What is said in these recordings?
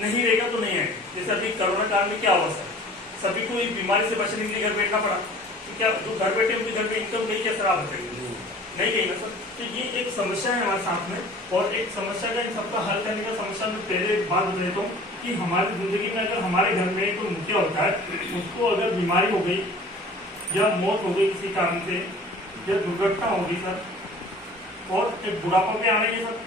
नहीं रहेगा तो नहीं आएगा। जैसे अभी कोरोना काल में क्या हुआ सर, सभी को एक बीमारी से बचने के लिए घर बैठना पड़ा, तो क्या जो घर बैठे उनके घर में इनकम गई, क्या सर आप बताइए? नहीं गई ना सर। तो ये एक समस्या है हमारे साथ में, और एक समस्या का इन सबका हल करने का समस्या में पहले एक बात बता देता हूँ कि हमारी जिंदगी में अगर हमारे घर में कोई मुखिया होता है, उसको अगर बीमारी हो गई या मौत हो गई किसी कारण से या दुर्घटना होगी सर, और एक बुढ़ापा पे आने के सर,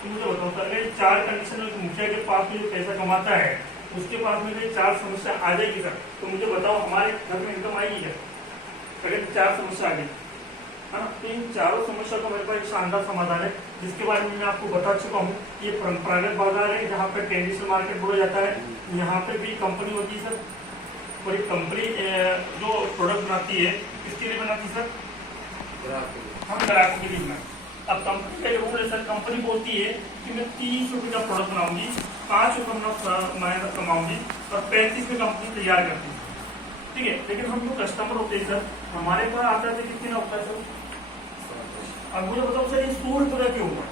तो मुझे बताओ सर, अगर चार कंडीशन में मुखिया के पास में जो पैसा कमाता है उसके पास में जो चार समस्या आ जाएगी सर, तो मुझे बताओ हमारे घर में इनकम आएगी क्या? अगर चार समस्या आ गई है ना, तो इन चारों समस्या का मेरे पास एक शानदार समाधान है, जिसके बारे में मैं आपको बता चुका हूँ। ये परंपरागत बाजार है जहाँ पे ट्रेडिशनल मार्केट बोला जाता है। यहाँ पे भी कंपनी होती है सर, और ये कंपनी जो प्रोडक्ट बनाती है किसके लिए बनाती है सर? हम ग्राहकों के लिए बनाते। अब कंपनी का रूल है सर, कंपनी बोलती है कि मैं 30 रुपये का प्रोडक्ट बनाऊंगी, 5 रुपये मैं कमाऊंगी और 35 में कंपनी तैयार करती है, ठीक है। लेकिन हम जो कस्टमर होते हैं सर, हमारे पास आता है कितना होता है सर? अब मुझे बताओ सर, ये 100 रुपये का क्यों हुआ?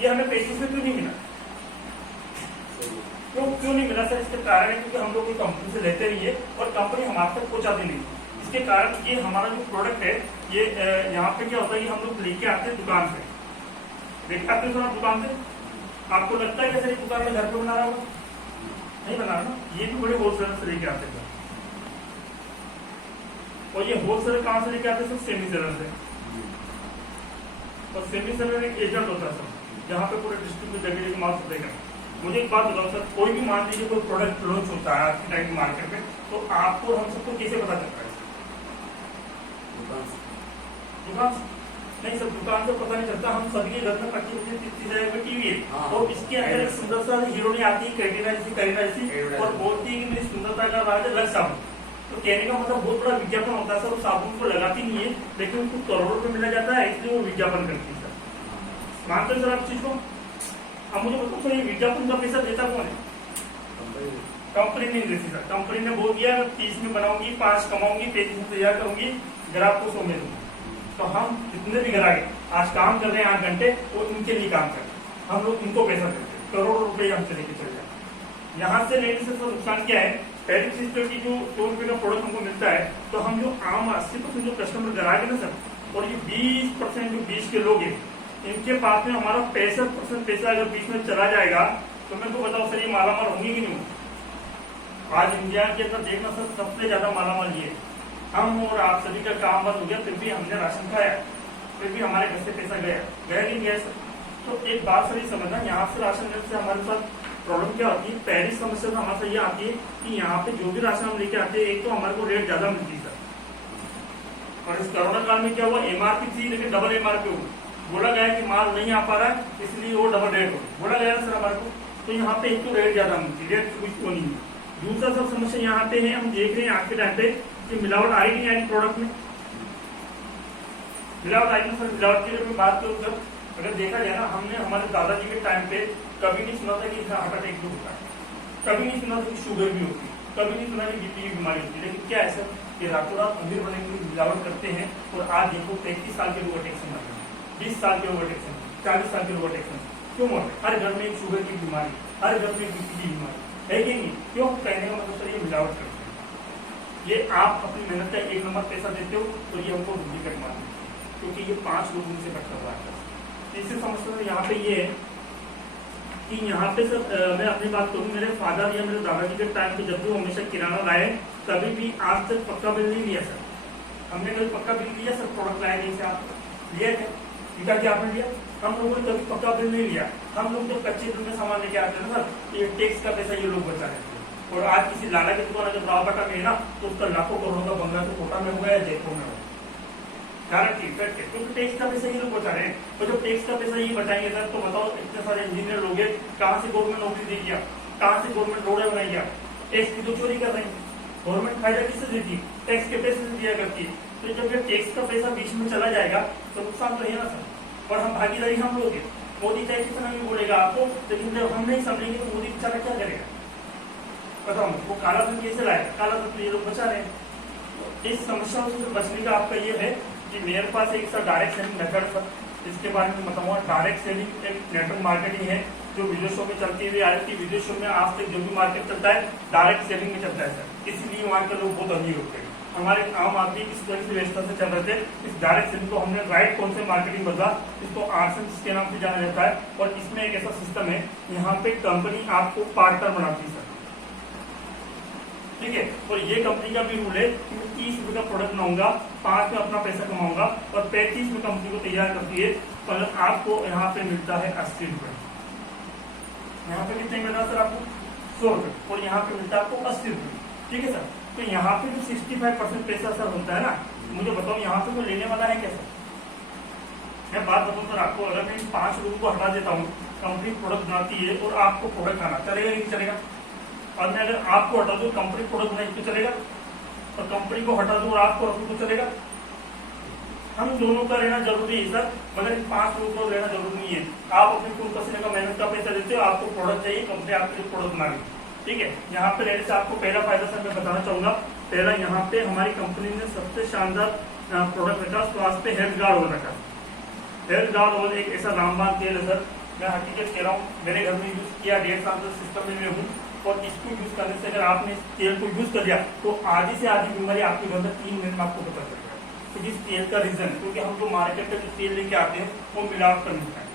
ये हमें 35 में क्यों नहीं मिला? क्यों नहीं मिला सर? इसके कारण है क्योंकि हम लोग कंपनी से लेते नहीं है और कंपनी हमारे तक पहुंचाती नहीं। इसके कारण ये हमारा जो प्रोडक्ट है, ये यहाँ पे क्या होता है कि हम लोग लेके आते हैं दुकान से, लेके आते हैं सर दुकान से। आपको लगता है कि सर ये दुकान में घर पे बना रहा होगा? नहीं बना रहा ना, ये भी बड़े होलसेलर से लेके आते हैं। और ये होलसेलर कहाँ से लेके आते हैं सर? सेमी सेलर से। और सेमी सेलर एक एजेंट होता है सर, जहाँ पे पूरे डिस्ट्रिक्ट में जगह माल सप्लाई करते हैं। मुझे एक बात बताओ सर, कोई भी मान लीजिए कोई प्रोडक्ट लॉन्च होता है आज के टाइम मार्केट में, तो आपको हम सबको कैसे पता चलता है? दुकान नहीं सर, दुकान से पता नहीं चलता। हम सभी के घर में 25-30 में टीवी है और इसके अंदर एक सुंदर सा हीरोइन आती है, करीना जैसी, और बोलती है कि मेरी सुंदरता का राज है लक्स साबुन। तो कहने का मतलब बहुत बड़ा विज्ञापन होता है सर। वो साबुन को लगाती नहीं है, लेकिन उनको करोड़ों रुपये मिला जाता है, इसलिए वो विज्ञापन करती है सर। मानते हैं सर आप चीज को? अब मुझे बताओ सर, ये विज्ञापन का पैसा देता कौन है? कंपनी नहीं देती सर। कंपनी ने बोल दिया 30 में बनाऊंगी, 5 कमाऊंगी, 35 में तैयार करूंगी, ग्राहक को 100 में दूंगी। तो हम जितने भी ग्राहक आज काम कर रहे हैं 8 घंटे, वो इनके लिए काम कर रहे हैं, हम लोग इनको पैसा देते हैं, करोड़ों रुपए हमसे लेके चल जाए। यहाँ से लेने से तो नुकसान क्या है? पहली चीज तो कि जो 100 रुपये का प्रोडक्ट हमको मिलता है, तो हम जो आम 80% जो कस्टमर ग्राहक है ना सर, और ये 20% जो 20 के लोग हैं, इनके पास में हमारा 65% पैसा अगर बीच में चला जाएगा, तो मेरे को बताओ सर, ये मालामाल होंगे कि नहीं? आज इंडिया के अंदर देखना सर, सबसे ज्यादा मालामाल ये है। हम और आप सभी का काम बंद हो गया, फिर भी हमने राशन खाया, फिर भी हमारे घर से पैसा गया नहीं गया सर। तो एक बात सर ये समझना, यहाँ से राशन लेने से हमारे साथ प्रॉब्लम क्या होती है? पहली समस्या तो हमारे साथ ये आती है कि यहाँ पे जो भी राशन हम लेके आते हैं, एक तो हमारे को रेट ज्यादा मिलती है सर। और इस कोरोना काल में क्या हुआ? MRP थी लेकिन डबल MRP हो, बोला गया कि माल नहीं आ पा रहा है, इसलिए वो डबल रेट हो, बोला गया सर हमारे को। तो यहाँ पे एक तो रेट ज्यादा मिलती है, रेट कुछ तो नहीं है। दूसरा सब समस्या यहाँ पे है, हम देख रहे हैं आज के टाइम पे कि मिलावट आ रही नहीं आ रही प्रोडक्ट में। मिलावट आएगी सर। मिलावट की जब बात करूँ सर, अगर देखा जाए ना, हमने हमारे दादाजी के टाइम पे कभी नहीं सुना था कि हार्ट अटैक भी होता है, कभी नहीं सुना था कि शुगर भी होती है, कभी नहीं सुना कि BP की बीमारी होती है। लेकिन क्या है सर, ये रातों रात अमीर बनने के लिए मिलावट करते हैं, और आज देखो 35 साल के लोग टेक्शन मर रहे हैं, 20 साल के लोग टेक्शन, 40 साल के लोग टेक्शन क्यों मर रहे? हर घर में शुगर की बीमारी, हर घर में BP की बीमारी है कि नहीं? क्यों? कहने का मतलब सर ये मिलावट करते हैं। ये आप अपनी मेहनत का 1 नंबर पैसा देते हो, तो ये हमको डुप्लीकेट मारते हैं, क्योंकि ये 5 लोगों से कट कर रहा है। तीसरी समस्या यहाँ पे ये है कि यहाँ पे सर मैं अपनी बात करूँ, मेरे फादर या मेरे दादाजी के टाइम पे जब भी वो हमेशा किराना लाए, कभी भी आज तक पक्का बिल नहीं लिया सर। हमने कभी पक्का बिल लिया सर? प्रोडक्ट लाए जैसे आप लिया थे, क्या आपने लिया? हम लोगों ने कभी पक्का बिल नहीं लिया। हम लोग जब कच्चे बिल में सामान लेके आते हैं ना सर, ये टैक्स का पैसा ये लोग बचा लेते हैं। और आज किसी लाला की दुकान अगर रावबाटा में है ना, तो उसका लाखों करोड़ों का बंगला तो कोटा में होगा या जयपुर में होगा, गारंटी फैक्ट है, क्योंकि टैक्स का पैसा ये लोग बचा रहे हैं। तो जब टैक्स का पैसा ये बचाएंगे सर, तो बताओ इतने सारे इंजीनियर लोग हैं, कहाँ से गवर्नमेंट नौकरी देगी? कहाँ से गवर्नमेंट रोडें बनाएगी? टैक्स की तो चोरी कर रहे हैं। गवर्नमेंट फायदा किससे देती है? टैक्स के पैसे से दिया करती है। तो जब ये टैक्स का पैसा बीच में चला जाएगा, तो नुकसान तो है ना सर। और हम भागीदारी हम लोग हैं। मोदी टैक्स कितना भी बोलेगा आपको, लेकिन जब हम नहीं समझेंगे तो मोदी बेचारा क्या करेगा? बताओ, वो काला धन कैसे लाएगा? काला धन ये लोग बचा रहे हैं। इस समस्या से बचने का आपका ये है कि मेरे पास एक sir direct selling method sir, इसके बारे में बताऊंगा। डायरेक्ट सेलिंग एक नेटवर्क मार्केटिंग है, जो विदेशों में चलती हुई आ रही थी, विदेशों में आज तक जो भी मार्केट चलता है डायरेक्ट सेलिंग में चलता है सर, इसीलिए वहाँ के लोग बहुत अमीर होते हैं। हमारे आम आदमी किस तरह की व्यवस्था से चल रहे थे, इस डायरेक्ट सेलिंग को हमने राइट कौन से मार्केटिंग बदला, इसको आरसेंस के नाम से जाना जाता है। और इसमें एक ऐसा सिस्टम है, यहाँ पे कंपनी आपको पार्टनर बनाती है सर, ठीक है। और ये कंपनी का भी रूल है कि मैं 30 रुपए का प्रोडक्ट बनाऊंगा, 5 में अपना पैसा कमाऊंगा और 35 में कंपनी को तैयार करती है, पर आपको यहाँ पे मिलता है 80 रुपए। यहाँ पे कितने मिल रहा है सर आपको? 100 रुपए, और यहाँ पे मिलता है आपको 80 रुपए, ठीक है सर। तो यहाँ पे जो 65% पैसा सर होता है ना, मुझे बताओ यहाँ पे कोई लेने वाला है क्या सर? मैं बात बताऊँ सर आपको, अगर मैं 5 लोगों को हटा देता हूँ, कंपनी प्रोडक्ट बनाती है और आपको प्रोडक्ट आना चलेगा नहीं चलेगा? और मैं अगर आपको हटा दूं, कंपनी प्रोडक्ट बनाई तो चलेगा, और कंपनी को हटा दूं और आपको रखूं तो चलेगा? हम दोनों का रहना जरूरी है सर, मगर इन 5 लोगों को रहना जरूरी नहीं है। आप अपने खून पसीने का मेहनत का पैसा देते हो, आपको प्रोडक्ट चाहिए, कंपनी आपके लिए प्रोडक्ट बना रही है, ठीक है। यहाँ पे रहने से आपको पहला फायदा सर मैं बताना चाहूंगा। पहला, यहाँ पे हमारी कंपनी ने सबसे शानदार प्रोडक्ट रखा, स्वास्थ्य पे हेल्थ गार्ड ऑयल रखा। हेल्थ गार्ड ऑयल एक ऐसा रामबाण तेल है सर, मैं हकीकत कह रहा हूँ, मेरे घर में यूज किया, 1.5 साल से सिस्टम में हूँ, और इसको यूज करने से अगर आपने इस तेल को यूज कर लिया तो आधी से आधी बीमारी आपके घर में 3 महीने में आपको पता चल जाएगा। तो जिस तेल का रीजन, क्योंकि हम जो मार्केट में जो तेल लेके आते हैं वो मिलावट कर मिलता है,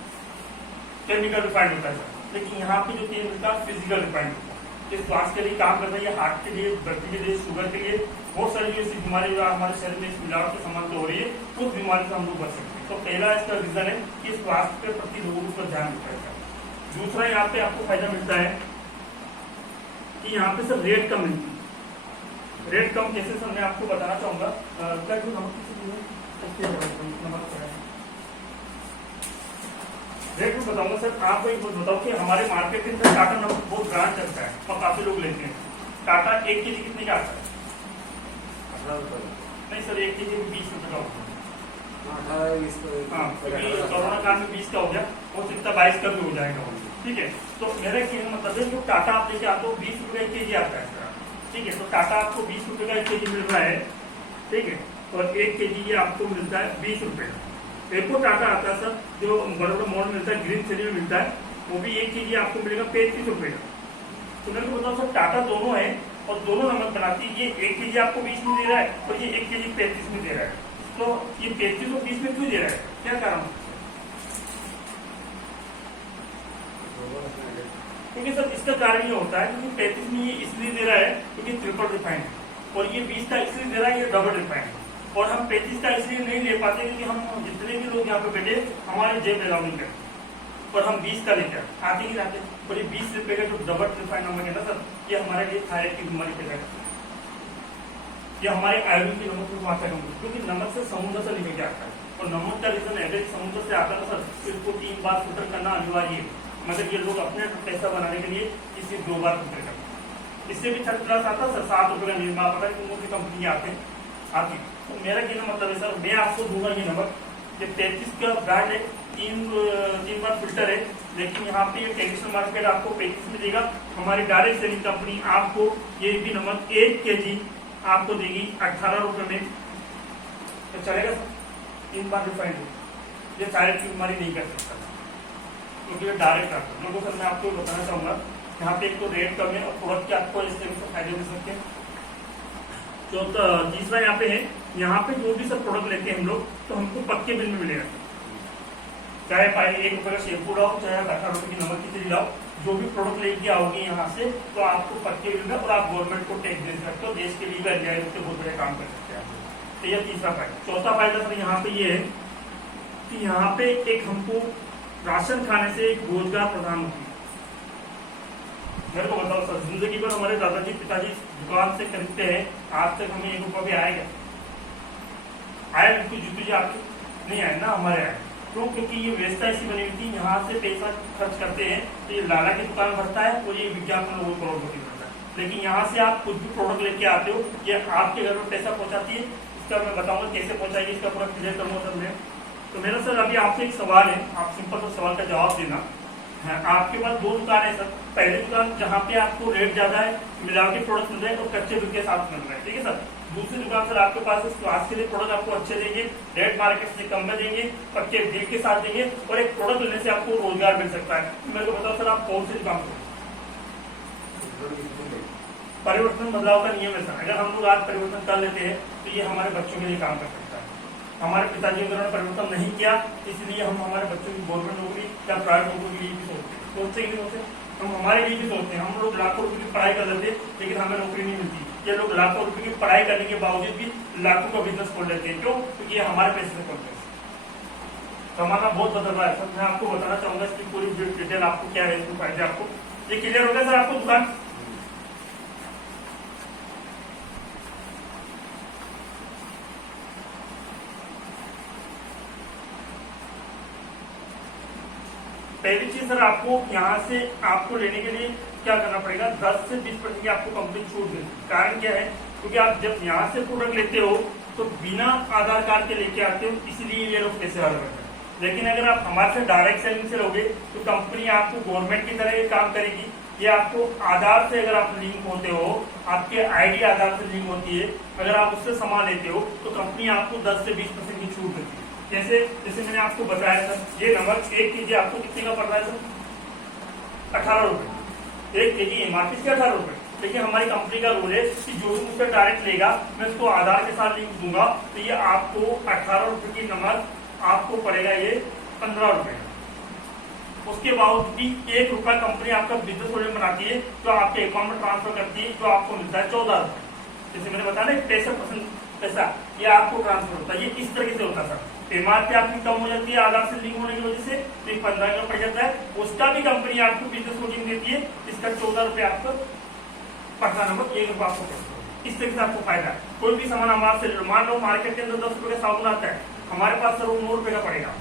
केमिकल रिफाइंड होता है सर, लेकिन यहाँ पे जो तेल मिलता है फिजिकल रिफाइंड होता है। ये स्वास्थ्य के लिए काम करता है, हार्ट के लिए, ब्लड के लिए, शुगर के लिए, बहुत सारी जो ऐसी बीमारी हमारे शरीर में इस मिलावट के संबंध हो रही है, उस बीमारी से हम लोग बच सकते हैं। तो पहला इसका रीजन है कि स्वास्थ्य के प्रति लोगों को ध्यान देता है। दूसरा, यहाँ पे आपको फायदा मिलता है कि यहाँ पे सर रेट कम मिलती है। रेट कम कैसे सर, मैं आपको बताना चाहूंगा। क्या जो नमक रेट में बताऊंगा सर, आपको एक बात बताओ कि हमारे मार्केट के अंदर टाटा नमक बहुत ब्रांड चलता है और काफी लोग लेते हैं। टाटा 1 kg कितने का आता है? 18 रुपए। नहीं सर, 1 kg 20 रुपए का होता है। 18-20। हाँ, क्योंकि कोरोना काल में 20 का हो गया, वो कितना 22 का भी हो जाएगा, ठीक है। तो मेरा कहने का मतलब है जो टाटा आप लेके आते हो 20 रुपए 1 kg आता है सर, ठीक है। तो टाटा आपको 20 रुपए का 1 kg मिल रहा है, ठीक है, और 1 kg ये आपको मिलता है 20 रुपए का। एक और टाटा आता है सर जो बड़ा बड़ा मॉडल मिलता है, ग्रीन चेरी में मिलता है, वो भी 1 kg आपको मिलेगा 35 रुपए का। तो मेरे को बताओ सर, टाटा दोनों है और दोनों नमक बनाती है, ये 1 kg आपको 20 में दे रहा है और ये 1 kg 35 में दे रहा है। तो ये 35 और 20 में क्यों दे रहा है, क्या कारण? क्योंकि सर इसका कारण ये होता है क्योंकि 35 में ये इसलिए दे रहा है क्योंकि ट्रिपल रिफाइंड, और ये 20 का इसलिए दे रहा है, ये डबल रिफाइंड। और हम 35 का इसलिए नहीं ले पाते क्योंकि हम जितने भी लोग यहाँ पे बैठे हमारे जेब अलाउ नहीं करते, और हम 20 का लेकर आते ही आते। और ये 20 रुपए का जो डबल रिफाइंड नमक है ना सर, ये हमारे लिए थायराइड की बीमारी पैदा करता है, ये हमारे आयुर्वेद के नमक को मात्रा कम, क्योंकि नमक से समुद्र से निकल के आता है, और नमक का रीजन है समुद्र से आता है सर, इसको 3 बार फिल्टर करना अनिवार्य है, मगर ये लोग अपने पैसा बनाने के लिए इसे 2 बार फिल्टर करते हैं। इससे भी थर्ड क्लास आता है सर, 7 रुपए का निर्मा पता है कि कंपनी आते आती। तो मेरा कहना मतलब है सर, मैं आपको दूंगा ये नमक, ये 33 का ब्रांड है, 3 बार फिल्टर है, लेकिन यहाँ पे ये ट्रेडिशनल मार्केट आपको 35 में देगा। हमारी डायरेक्ट सेलिंग कंपनी आपको ये भी नमक 1 kg आपको देगी 18 रुपए में, तो चलेगा सर? 3 बार रिफाइंड, ये थायराइड की बीमारी नहीं कर सकता क्योंकि ये डायरेक्ट आता है। लोगों सर मैं आपको बताना चाहूंगा, यहाँ पे एक तो रेट कम है और प्रोडक्ट के आपको इस तरीके से फायदे मिल सकते हैं। तो तीसरा यहाँ पे है, यहाँ पे जो भी सब प्रोडक्ट लेते हैं हम लोग, तो हमको पक्के बिल में मिलेगा, चाहे 1 रुपए का शैम्पू लाओ, चाहे 18 रुपए की नमक की चीज लाओ, जो भी प्रोडक्ट लेके आओगे यहाँ से तो आपको पक्के बिल में, और आप गवर्नमेंट को टैक्स दे सकते हो, देश के लिए भी बहुत बड़े काम कर सकते हैं। तो यह तीसरा फायदा। चौथा फायदा सर यहाँ पे ये है कि यहाँ पे एक हमको राशन खाने से एक रोजगार प्रदान होती है। मेरे को बताओ सर, जिंदगी भर हमारे दादाजी पिताजी दुकान से खरीदते हैं, आज तक हमें 1 रुपया भी आएगा? आया बिल्कुल जीतू जी आपके नहीं आए ना, हमारे आए। क्यों? क्योंकि ये व्यवस्था ऐसी बनी हुई थी, यहाँ से पैसा खर्च करते हैं तो ये लाला की दुकान भरता है और ये विज्ञापन लोगों को करोड़पति करता है। लेकिन यहाँ से आप कुछ भी प्रोडक्ट लेके आते हो, ये आपके घर में पैसा पहुँचाती है। इसका मैं बताऊंगा कैसे पहुँचाएगी, इसका पूरा क्लियर करूँगा सर मैं। तो मेरा सर अभी आपसे एक सवाल है, आप सिंपल सा सवाल का जवाब देना है। आपके पास 2 दुकान है सर, पहली दुकान जहाँ पे आपको रेट ज्यादा है, मिलावटी प्रोडक्ट मिल रहे हैं और कच्चे दूध के साथ मिल रहा है, ठीक है सर। दूसरी दुकान सर आपके पास स्वास्थ्य के लिए प्रोडक्ट आपको अच्छे देंगे, रेट मार्केट से कम में देंगे, पक्के बिल के साथ देंगे और एक प्रोडक्ट लेने से आपको रोजगार मिल सकता है। तो मेरे को बताओ सर आप कौन सी दुकान करें? परिवर्तन बदलाव का नियम है सर। अगर हम लोग आज परिवर्तन कर लेते हैं तो ये हमारे बच्चों के लिए काम कर सकता है। हमारे पिताजी उन्होंने परिवर्तन नहीं किया, इसलिए हम हमारे बच्चों की गवर्नमेंट नौकरी या प्राइवेट नौकरी के लिए भी सोचते कि नहीं सोचते, हम हमारे लिए भी सोचते हैं। हम लोग लाखों रुपए की पढ़ाई कर लेते लेकिन हमें नौकरी नहीं मिलती। ये लोग लाखों रुपए की पढ़ाई करने के बावजूद भी लाखों का बिजनेस खोल लेते हैं। क्यों? क्योंकि ये हमारे पैसे से खोलते हैं। जमाना बहुत बदल रहा है सर। मैं आपको बताना चाहूंगा इसकी पूरी डिटेल आपको क्या है, इसके फायदे आपको ये क्लियर हो गया सर आपको दुकान? पहली चीज सर आपको यहाँ से आपको लेने के लिए क्या करना पड़ेगा, 10 से 20% की आपको कंपनी छूट देगी। कारण क्या है? क्योंकि आप जब यहाँ से प्रोडक्ट लेते हो तो बिना आधार कार्ड के लेके आते हो, इसलिए ये लोग पैसे वाले बनते हैं। लेकिन अगर आप हमारे से डायरेक्ट सेलिंग से लोगे तो कंपनी आपको गवर्नमेंट की तरह काम करेगी। ये आपको आधार से अगर आप लिंक होते हो, आपके आईडी आधार से लिंक होती है, अगर आप उससे सामान लेते हो तो कंपनी आपको 10 से 20% की छूट देती है। जैसे मैंने आपको बताया सर, ये नमक 1 केजी आपको कितने का पड़ रहा है सर? 18 रुपए। 1 केजी एमआरपी से 18 रुपए। लेकिन हमारी कंपनी का रूल है कि जो भी मुझसे डायरेक्ट लेगा मैं उसको आधार के साथ लिंक दूंगा तो ये आपको 18 रुपए की नमक आपको पड़ेगा ये 15 रुपए। उसके बावजूद भी 1 रुपया कंपनी आपका बिजनेस होल्डर बनाती है, जो आपके अकाउंट में ट्रांसफर करती है, जो आपको मिलता है 14 रुपए। जैसे मैंने बताया ना 63% पैसा ये आपको ट्रांसफर होता है। ये इस तरीके से होता है सर। एमआरपी आपकी कम हो जाती है आधार से लिंक होने की वजह से, तो 15 का पड़ जाता है। उसका भी कंपनी आपको बिजनेस होल्डिंग देती है, इसका 14 रुपए आपको पड़ता नंबर 1 रुपया आपको पड़ता। इस तरीके से आपको फायदा है। कोई भी सामान हमारे से मान लो मार्केट के अंदर 10 रुपए का साबुन आता है, हमारे पास सर वो 9 रुपए का पड़ेगा।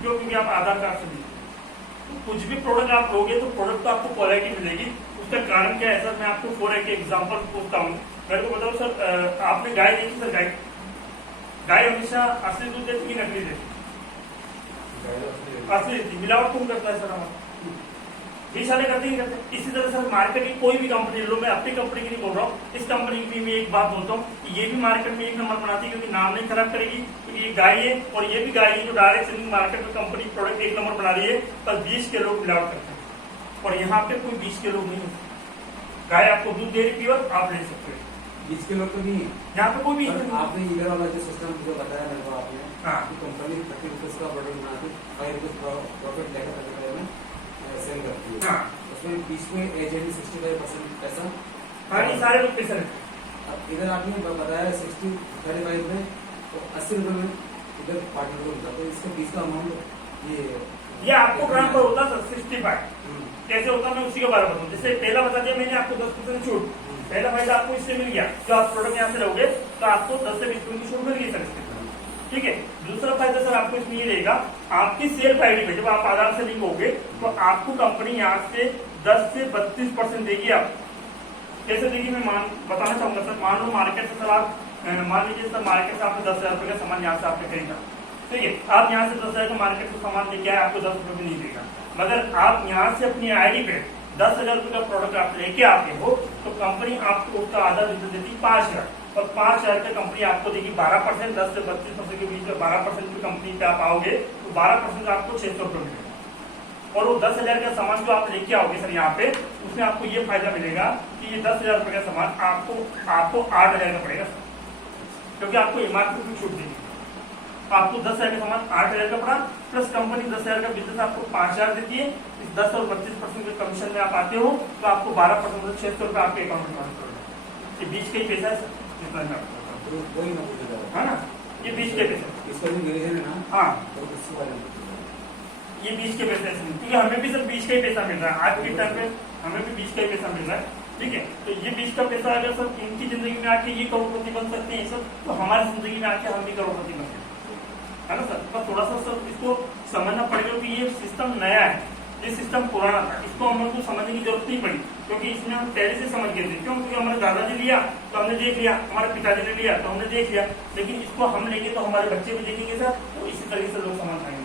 क्यों? क्योंकि आप आधार कार्ड से ली। कुछ भी प्रोडक्ट आप लोगे तो प्रोडक्ट तो आपको क्वालिटी मिलेगी। उसका कारण क्या है सर? मैं आपको फॉर एग्जाम्पल पूछता हूँ। मेरे को बताओ सर, आपने गाय देखी सर? गाय हमेशा असली दूध देती कि नकली देती? असली देती। मिलावट कौन करता है सर? हमारा बीच वाले करते ही करते। इसी तरह सर मार्केट की कोई भी कंपनी लो, मैं अपनी कंपनी की नहीं बोल रहा हूँ, इस कंपनी की मैं एक बात बोलता हूँ, ये भी मार्केट में 1 नंबर बनाती है, क्योंकि नाम नहीं खराब करेगी, क्योंकि ये गाय है और ये भी गाय है जो डायरेक्ट सेलिंग मार्केट में कंपनी प्रोडक्ट 1 नंबर बना रही है, पर 20 के लोग मिलावट करते हैं। और यहाँ पे कोई 20 के लोग नहीं है। गाय आपको दूध दे रही प्योर, आप ले सकते हो। 20 किलो तो नहीं है यहाँ पे कोई भी आपने इधर वाला जो सिस्टम जो बताया मेरे को आपने, हाँ, कंपनी 30 रुपीज का प्रोडक्ट बनाती है, 5 रुपीज प्रॉफिट लेकर सेल करती है। हाँ, उसमें बीच में एजेंट 65% पैसा। हाँ, ये सारे लोग पैसे रखते हैं। अब इधर आपने बताया 35 में तो 80 रुपए में इधर पार्टनर को मिलता, तो इसका बीच का अमाउंट ये आपको ट्रांसफर होता सर 65। कैसे होता मैं उसी के बारे में बताऊँ। जैसे पहला बता दिया मैंने आपको 10% छूट, पहला फायदा आपको इससे मिल गया, जो आप प्रोडक्ट यहाँ से लोगे तो आपको 10 से 20% की छूट मिल गई सर। ठीक है। दूसरा फायदा सर आपको इसमें ये रहेगा, आपकी सेल्फ आईडी पे जब आप आधार से लिंक होगे तो आपको कंपनी यहाँ से 10 से 32% देगी। आप कैसे देगी मैं बताना चाहूंगा सर। मान लो मार्केट से सर आप मान लीजिए सर मार्केट से आपको 10,000 रुपए का सामान यहाँ से आपने खरीदा, ठीक है। आप यहाँ से 10,000 का मार्केट को सामान लेके आए, आपको 10 रुपए भी नहीं देगा। मगर आप यहाँ से अपनी आईडी पे 10,000 रुपए का प्रोडक्ट आप लेके आते हो तो कंपनी आपको उसका आधा बिजनेस देती 5,000 और 5,000 का कंपनी आपको देगी 12%। 10 से 32% के बीच में 12% की कंपनी पे आप आओगे तो 12% आपको 600 रुपए मिलेगा। और वो 10,000 का सामान जो आप लेके आओगे सर यहाँ पे, उसमें आपको ये फायदा मिलेगा कि ये 10,000 रुपए का सामान आपको 8,000 का पड़ेगा, क्योंकि आपको एमआरपी की छूट देगी। आपको 10,000 का सामान 8,000 का पड़ा, प्लस कंपनी 10,000 का बिजनेस आपको 5,000 देती है। इस 10 और 32% के कमीशन में आप आते हो तो आपको 12% 600 रुपए आपके अकाउंट में ट्रांसफर हो जाए। ये बीच का ही पैसा है सर, जितना मैं आपको बताऊँ। तो वही ना पूछा है ना, ये बीच के पैसे, इसका भी डिवीजन है ना। हाँ, तो उसके बारे में ये बीच के पैसे, क्योंकि हमें भी सर बीच का ही पैसा मिल रहा है। आज के टाइम पे हमें भी बीच का ही पैसा मिल रहा है, ठीक है। तो ये बीच का पैसा अगर सर इनकी जिंदगी में आके ये करोड़पति बन सकते हैं सर, तो हमारी जिंदगी में आके हम भी करोड़पति बन सकते हैं, है ना सर। बस थोड़ा सा सर इसको समझना पड़ेगा कि ये सिस्टम नया है, ये सिस्टम पुराना था, इसको हम लोग को समझने की जरूरत नहीं पड़ी, क्योंकि इसमें हम पहले से समझ गए थे। क्यों? क्योंकि हमारे दादाजी लिया तो हमने देख लिया, हमारे पिताजी ने लिया तो हमने देख लिया, लेकिन इसको हम लेंगे तो हमारे बच्चे भी देखेंगे सर, तो इसी तरीके से लोग समझ पाएंगे।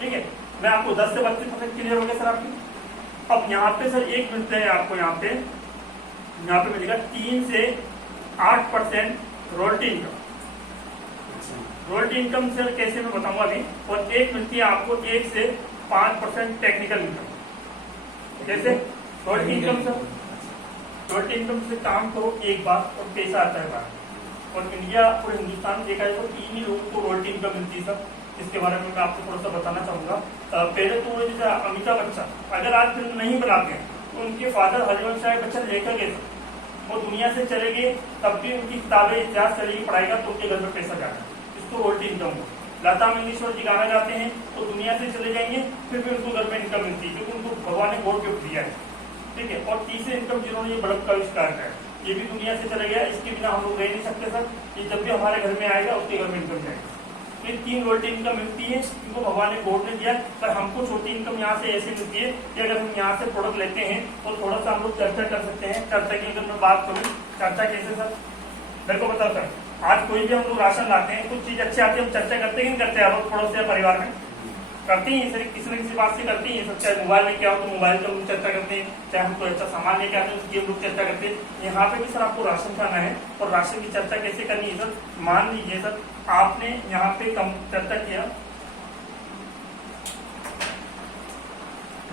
ठीक है, मैं आपको 10 से 32% क्लियर हो गया सर आपकी। अब यहाँ पे सर एक मिलता है आपको, यहाँ पे मिलेगा 3 से 8% royalty income. Royalty income sir कैसे मैं बताऊंगा अभी। और एक मिलती है आपको 1 से 5% टेक्निकल इनकम। जैसे royalty income sir, royalty income से काम करो एक बार और पैसा आता है बाहर। और इंडिया और हिंदुस्तान में देखा जाए तो 3 ही लोगों को रॉयल्टी इनकम मिलती है सर, इसके बारे में मैं आपको थोड़ा सा बताना चाहूंगा। पहले तो वो जैसे अमिताभ बच्चन, अगर आज फिल्म नहीं बनाते हैं तो उनके फादर हरिवंश राय बच्चन लेकर गए, वो दुनिया से चले गए, तब भी उनकी किताबें इतिहास चलेगी, पढ़ाएगा तो उनके घर में पैसा जाता है, इसको रॉयल्टी इनकम हो। लता मंगेशकर जी गाना गाते हैं तो दुनिया से चले जाएंगे, फिर भी उनको घर में इनकम मिलती है, क्योंकि उनको भगवान ने गॉड गिफ्ट दिया है, ठीक है। और तीसरे इनकम जिन्होंने ये बल्ब का आविष्कार किया है, ये भी दुनिया से चले गया, इसके बिना हम लोग रह नहीं सकते सर। ये जब भी हमारे घर में आएगा उसके घर में इनकम जाएगा। तो ये 3 रॉयल्टी इनकम मिलती है, इनको भगवान ने गॉड ने दिया। पर हमको छोटी इनकम यहाँ से ऐसे मिलती है कि अगर हम यहाँ से प्रोडक्ट लेते हैं तो थोड़ा सा हम लोग चर्चा कर सकते हैं। चर्चा की अगर मैं बात करूँ, चर्चा कैसे सर, मेरे को बताओ सर। आज कोई भी हम लोग राशन लाते हैं, कुछ चीज अच्छी आती है, हम चर्चा करते हैं, करते हैं पड़ोस या परिवार में करते ही सर, किसी न किसी बात से करते ही सब। चाहे मोबाइल में क्या हो तो मोबाइल का हम चर्चा करते हैं, चाहे हम कोई अच्छा सामान लेके आते हैं उसकी हम लोग चर्चा करते हैं। यहाँ पे भी सर आपको राशन खाना है और राशन की चर्चा कैसे करनी है सर। मान लीजिए सर आपने यहाँ पे चर्चा किया,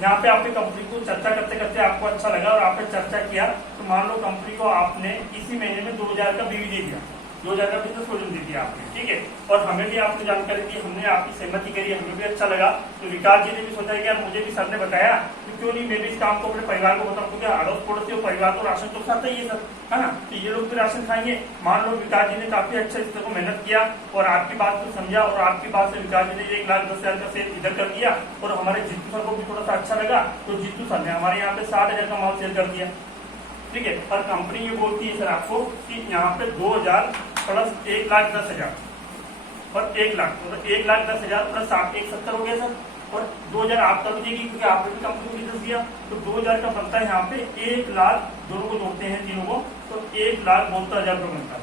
यहाँ पे आपने कंपनी को चर्चा करते करते आपको अच्छा लगा और आपने चर्चा किया, तो मान लो कंपनी को आपने इसी महीने में 2000 का बीवी दे दिया, 2000 का बिजनेस वॉल्यूम दे दिया आपने, ठीक है। और हमें भी आपने जानकारी दी, हमने आपकी सहमति करी, हमें भी अच्छा लगा। तो विकास जी ने भी सोचा कि यार मुझे भी सर ने बताया, तो क्यों नहीं मैं भी इस काम को अपने परिवार को बताऊं, क्योंकि अड़ोस पड़ोसी और परिवार को राशन तो खाता ही है सर, है ना। तो ये लोग भी राशन खाएंगे। मान लो विकास जी ने काफी अच्छा इस को मेहनत किया और आपकी बात को समझा, और आपकी बात से विकास जी ने 1,10,000 का सेल इधर कर दिया, और हमारे जीतू सर को भी थोड़ा सा अच्छा लगा, तो जीतू सर ने हमारे यहाँ पे 60,000 का माल सेल कर दिया, ठीक है। और कंपनी ये बोलती है सर आपको कि यहाँ पे 2000 प्लस 1,10,000 और 1 लाख, मतलब 1,10,000 प्लस 170 हो गया सर। और 2000 आपका भी देगी क्योंकि आपने भी कंपनी को बिजनेस दिया, तो 2000 का बनता है यहाँ पे 1 लाख, दोनों को जोड़ते हैं तीनों को, तो 1,72,000 रुपये बनता है,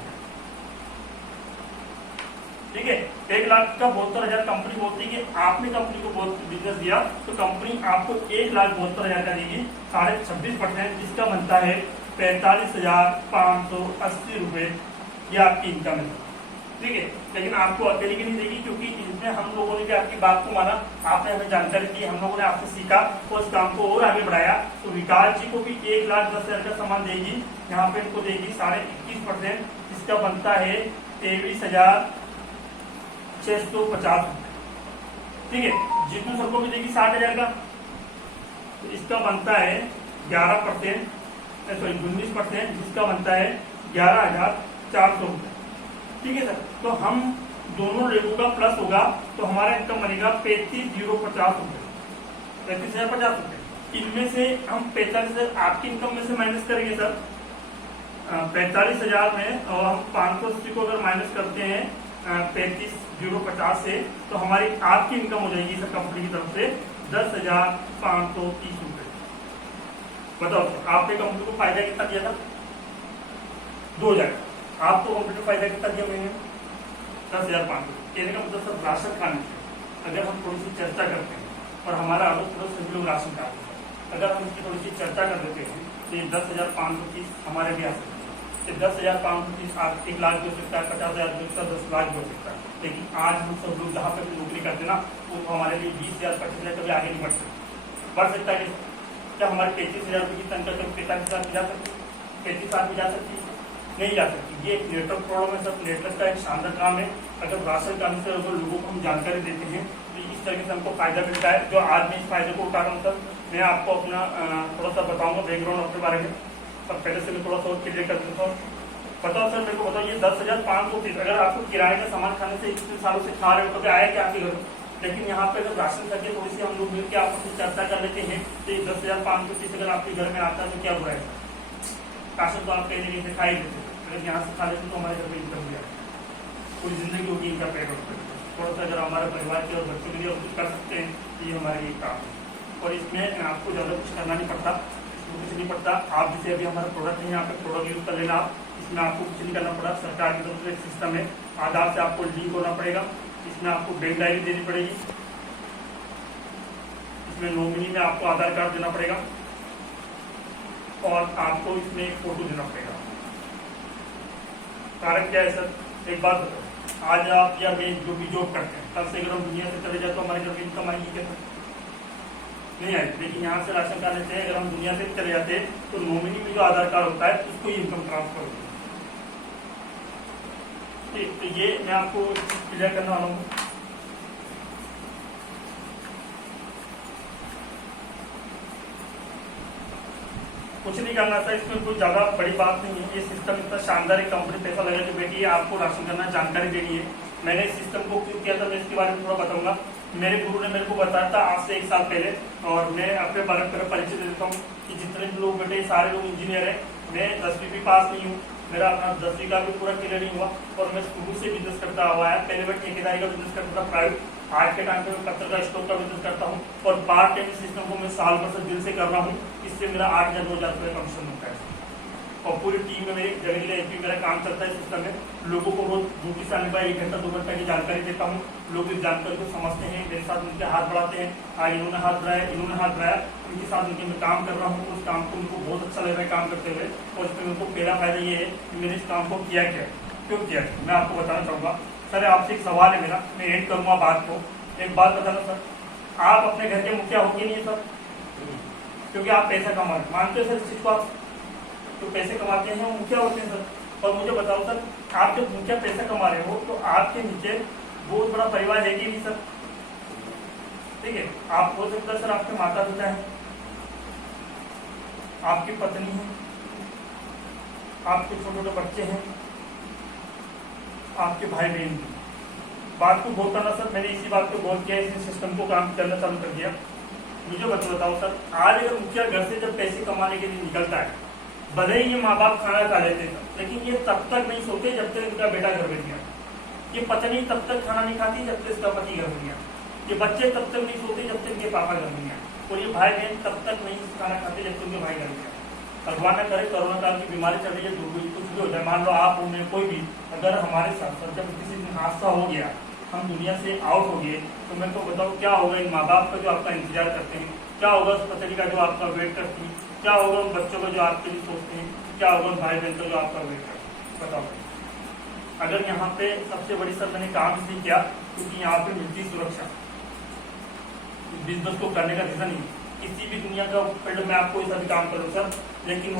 ठीक है। 1 लाख का 72,000 कंपनी बोलती है कि आपने कंपनी को बिजनेस दिया, तो कंपनी आपको 1,72,000 का देगी, 26.5%, जिसका बनता है 45,580 रुपये। ये आपकी इनकम है, ठीक है। लेकिन आपको अकेले की नहीं देगी, क्योंकि इसमें हम लोगों ने भी आपकी बात को माना, आपने हमें जानकारी दी, हम लोगों ने आपसे सीखा और इस काम को और आगे बढ़ाया। तो विकास जी को भी 1,10,000 का सामान देगी, यहाँ पे इनको देगी 21.5%, जिसका बनता है 23,650, ठीक है। जीतू सर को भी देगी 60,000 का, तो इसका बनता है 11%, सॉरी 19%, जिसका बनता है 11,400 रुपये, ठीक है सर। तो हम दोनों लोगों का प्लस होगा, तो हमारा इनकम बनेगा 35,050 रुपये, 35,050 रुपये। इनमें से हम 45,000 आपकी इनकम में से माइनस करेंगे सर। 45,000 में और हम 580 को अगर माइनस करते हैं 35,050 से, तो हमारी आपकी इनकम हो जाएगी सर कंपनी की तरफ से 10,530 रुपये। बताओ आपने कंपनी को फायदा कितना दिया था? 2,000। आपको कंपनी को फायदा कितना दिया महीने में? 10,500। कहने का मतलब सब राशन खाने से अगर हम थोड़ी सी चर्चा करते हैं, और हमारा अड़ोस पड़ोस सभी लोग राशन खाते हैं, अगर हम इसकी थोड़ी सी चर्चा कर देते हैं तो ये 10,530 हमारे भी आ सकते हैं। 10,530 आप 1 लाख भी हो सकता है, 50,000 भी हो सकता है, 10 लाख भी हो सकता है। लेकिन आज हम सब लोग जहाँ पे भी नौकरी करते हैं ना, वो हमारे लिए 20,000 25,000 कभी आगे नहीं बढ़ सकते। बढ़ सकता है क्या? हमारे 33,000 रुपये की तनख्वाह कभी 45,000 में जा सकती है, 35,000 में जा सकती है? नहीं जा सकती। ये एक नेटवर्क प्रॉब्लम है सर, नेटवर्क का एक शानदार काम है। अगर राशन कार्ड से अगर लोगों को हम जानकारी देते हैं तो इस तरीके से हमको फायदा मिलता है। जो आज मैं इस फायदे को उठा रहा हूँ सर, मैं आपको अपना थोड़ा सा बताऊंगा बैकग्राउंड अपने बारे में, पर पहले से मैं थोड़ा सा क्लियर कर देता हूँ। बताओ सर, मेरे को बताओ, ये 10,530 अगर आपको किराए का सामान खाने से इतने सालों से खा रहे हो, कभी आया क्या आपके घर? लेकिन यहाँ पे अगर राशन करके थोड़ी सी हम लोग मिलकर आपस में चर्चा कर लेते हैं तो ये 10,530 अगर आपके घर में आता है तो क्या बुरा है? राशन तो आप कहीं ना कहीं से खा ही लेते, अगर यहाँ से खा लेते तो हमारे घर में इनकम भी आए, पूरी जिंदगी होगी इनका पेट उठ। थोड़ा सा अगर हमारे परिवार के और बच्चों के लिए कुछ कर सकते हैं तो ये हमारे लिए काम है। और इसमें आपको ज़्यादा कुछ करना नहीं पड़ता, इसमें कुछ नहीं पड़ता। आप जैसे अभी हमारा प्रोडक्ट है, यहाँ पे प्रोडक्ट यूज कर लेना आप, इसमें आपको कुछ नहीं करना पड़ा। सरकार की तरफ से एक सिस्टम है, आधार से आपको लिंक होना पड़ेगा, इसमें आपको बैंक डायरी देनी पड़ेगी, इसमें नॉमिनी में आपको आधार कार्ड देना पड़ेगा, और आपको इसमें एक फोटो देना पड़ेगा। कारण क्या है सर, एक बात बताओ, आज आप या मैं जो भी जॉब करते हैं, कल से अगर हम दुनिया से चले जाए तो हमारे घर में इनकम आएगी क्या? नहीं आएगी। लेकिन यहाँ से राशन कार्ड लेते हैं, अगर हम दुनिया से चले जाते हैं तो नॉमिनी में जो आधार कार्ड होता है उसको ही इनकम ट्रांसफर होती है। ठीक, तो ये मैं आपको क्लियर करने वाला हूँ। कुछ नहीं करना था, इसमें कोई ज्यादा बड़ी बात नहीं है। ये सिस्टम इतना शानदार है, कंपनी पैसा लगा के बैठी है आपको राशन करना, जानकारी देनी है। मैंने इस सिस्टम को क्यों किया था मैं इसके बारे में थोड़ा बताऊंगा। मेरे गुरु ने मेरे को बताया था आज से 1 साल पहले, और मैं अपने बारे में परिचय दे देता हूँ कि जितने भी लोग बैठे सारे लोग इंजीनियर हैं। मैं 10वीं भी पास नहीं हूँ, मेरा अपना 10वीं का भी पूरा क्लियर नहीं हुआ, और मैं शुरू से बिजनेस करता हुआ है। पहले मैं ठेकेदारी का बिजनेस करता था प्राइवेट, आज के टाइम पे मैं पत्थर का स्टोर का बिजनेस करता हूँ, और पार्ट टाइम सिस्टम को मैं साल भर से दिल से कर रहा हूँ। इससे मेरा 8 या 2 हजार रुपये कमीशन होता है, और पूरी टीम में मेरी जगह एचपी मेरा काम चलता है सिस्टम में। लोगों को रोज ड्यूटी से आने पर 1 घंटा 2 घंटा की जानकारी देता हूँ। लोग इस जानकारी को समझते हैं, मेरे साथ उनके हाथ बढ़ाते हैं। आज इन्होंने हाथ बढ़ाया, इन्होंने हाथ बढ़ाया, उनके साथ उनके मैं काम कर रहा हूँ। उस काम को उनको बहुत अच्छा लग रहा है काम करते हुए, और इसमें उनको पहला फायदा ये है कि मैंने इस काम को किया क्या, क्यों किया, मैं आपको बताना चाहूँगा। सर आपसे एक सवाल है मेरा, मैं एंड करूँगा बात को। एक बात बताना सर, आप अपने घर के मुखिया हो कि नहीं सर? क्योंकि आप पैसा कमा रहे, मानते हो सर इस चीज को? आप जो पैसे कमाते हैं वो मुखिया होते हैं सर। और मुझे बताओ सर, आप जब मुखिया पैसा कमा रहे हो तो आपके नीचे बहुत बड़ा परिवार है कि नहीं सर? ठीक है, आप हो सकता है सर आपके माता पिता है, आपकी पत्नी है, आपके छोटे छोटे बच्चे हैं, आपके भाई बहन भी। बात को गौर करना सर, मैंने इसी बात को गौर किया, इसी सिस्टम को काम करना चालू कर दिया। मुझे बताओ सर, आज अगर मुखिया घर से जब पैसे कमाने के लिए निकलता है, भले ही ये माँ बाप खाना खा लेते हैं, लेकिन ये तब तक नहीं सोते जब तक इनका बेटा घर में गया। ये पत्नी तब तक खाना नहीं खाती जब तक इसका पति घर में गया। ये बच्चे तब तक नहीं सोते जब तक इनके पापा घर में गया। और ये भाई बहन तब तक नहीं खाना खाते जब तक उनके भाई घर में गया। भगवान न करे कोरोना काल की बीमारी चल रही है, कुछ भी हो जाए, मान लो आप उनमें कोई भी, अगर हमारे साथ जब किसी दिन हादसा हो गया, हम दुनिया से आउट हो गए, तो मैं तो बताऊँ क्या होगा इन माँ बाप का जो आपका इंतजार करते हैं, क्या होगा उस पत्नी का जो आपका वेट करती है, क्या होगा उन बच्चों का जो आपके लिए सोचते हैं, क्या होगा उन भाई बहन का जो आपका वेट करते हैं, बताओ। अगर यहाँ पे सबसे बड़ी सर मैंने काम इसलिए किया क्योंकि यहाँ पे मिलती सुरक्षा, बिजनेस को करने का रीजन नहीं। किसी भी दुनिया का फील्ड में आपको ऐसा भी काम करो सर, लेकिन